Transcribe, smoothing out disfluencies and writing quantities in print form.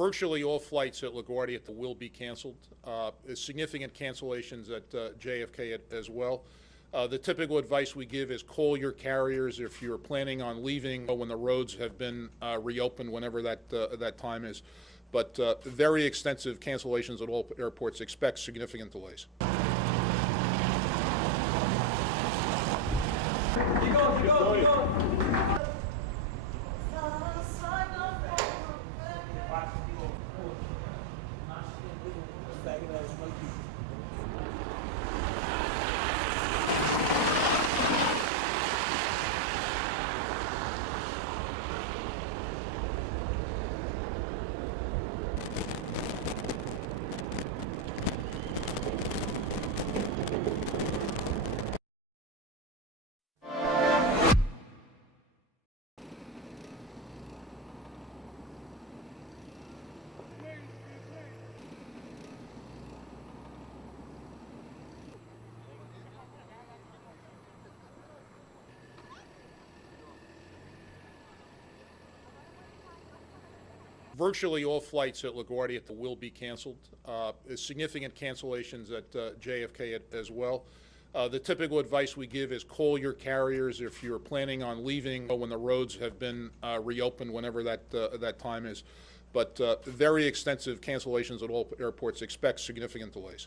Virtually all flights at LaGuardia will be canceled. Significant cancellations at JFK as well. The typical advice we give is call your carriers if you're planning on leaving when the roads have been reopened, whenever that time is. But very extensive cancellations at all airports. Expect significant delays. Keep going. Virtually all flights at LaGuardia will be canceled. Significant cancellations at JFK as well. The typical advice we give is call your carriers if you're planning on leaving when the roads have been reopened, whenever that time is. But very extensive cancellations at all airports. Expect significant delays.